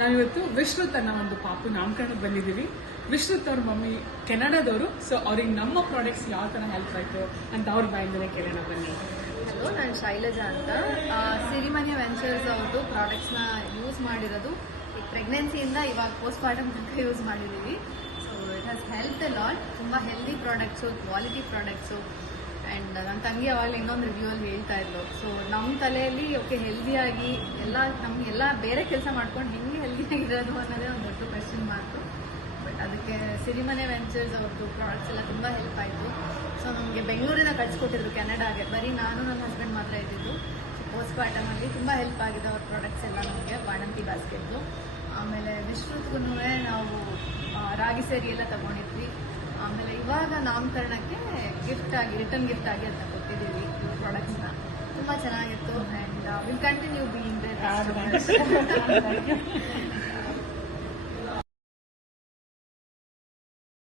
ನಾವಿವತ್ತು ವಿಶ್ರುತ್ ಅನ್ನೋ ಒಂದು ಪಾಪು ನಾಮಕರಣಕ್ಕೆ ಬಂದಿದ್ದೀವಿ. ವಿಶ್ರುತ್ ಅವ್ರ ಮಮ್ಮಿ ಕೆನಡಾದವರು. ಸೊ ಅವ್ರಿಗೆ ನಮ್ಮ ಪ್ರಾಡಕ್ಟ್ಸ್ ಯಾವ ಥರ ಹೆಲ್ಪ್ ಆಯಿತು ಅಂತ ಅವ್ರ ಬಾಯಿಂದಲೇ ಕೇಳೋಣ ಬನ್ನಿ. ಹಲೋ, ನಾನು ಶೈಲಜಾ ಅಂತ. ಸಿರಿಮನೆ ವೆಂಚರ್ಸ್ ಅವ್ರದ್ದು ಪ್ರಾಡಕ್ಟ್ಸ್ನ ಯೂಸ್ ಮಾಡಿರೋದು. ಈಗ ಪ್ರೆಗ್ನೆನ್ಸಿಯಿಂದ ಇವಾಗ ಪೋಸ್ಟ್ ಪಾರ್ಟಮ್ ತನಕ ಯೂಸ್ ಮಾಡಿದ್ದೀವಿ. So it has help a lot. ತುಂಬ healthy products, quality products. And ನನ್ನ ತಂಗಿ ಅವಾಗಲೇ ಇನ್ನೊಂದು ರಿವ್ಯೂಲ್ಲಿ ಹೇಳ್ತಾ ಇದ್ಲು. ಸೊ ನಮ್ಮ ತಲೆಯಲ್ಲಿ ಓಕೆ ಹೆಲ್ದಿಯಾಗಿ ನಮಗೆಲ್ಲ ಬೇರೆ ಕೆಲಸ ಮಾಡ್ಕೊಂಡು ಹೆಂಗೆ ಹೆಲ್ದಿಯಾಗಿರೋದು ಅನ್ನೋದೇ ಒಂದು ದೊಡ್ಡ ಕ್ವೆಶ್ಚನ್ ಮಾರ್ಕು. ಬಟ್ ಅದಕ್ಕೆ ಸಿರಿಮನೆ ವೆಂಚರ್ಸ್ ಅವ್ರದ್ದು ಪ್ರಾಡಕ್ಟ್ಸ್ ಎಲ್ಲ ತುಂಬ ಹೆಲ್ಪ್ ಆಯಿತು. ಸೊ ನಮಗೆ ಬೆಂಗಳೂರಿನ ಕಳಿಸ್ಕೊಟ್ಟಿದ್ರು ಕೆನಡಾಗೆ. ಬರೀ ನಾನು ನನ್ನ ಹಸ್ಬೆಂಡ್ ಮಾತ್ರ ಇದ್ದಿದ್ದು. ಪೋಸ್ಟ್ ಪಾರ್ಟಮಲ್ಲಿ ತುಂಬ ಹೆಲ್ಪ್ ಆಗಿದೆ ಅವ್ರ ಪ್ರಾಡಕ್ಟ್ಸ್ ಎಲ್ಲ ನಮಗೆ. ಬಾಣಂತಿ ಬಾಸ್ಕೆಟ್ದು, ಆಮೇಲೆ ವಿಶ್ರುತ್ಗೂ ನಾವು ರಾಗಿ ಸೇರಿ ಎಲ್ಲ ತಗೊಂಡಿದ್ವಿ. ಆಮೇಲೆ ಇವಾಗ ನಾಮಕರಣಕ್ಕೆ ರಿಟರ್ನ್ ಗಿಫ್ಟ್ ಆಗಿ ಅಂತ ಕೊಟ್ಟಿದ್ದೀವಿ ಪ್ರಾಡಕ್ಟ್ಸ್ನ. ತುಂಬ ಚೆನ್ನಾಗಿತ್ತು. And will continue being there.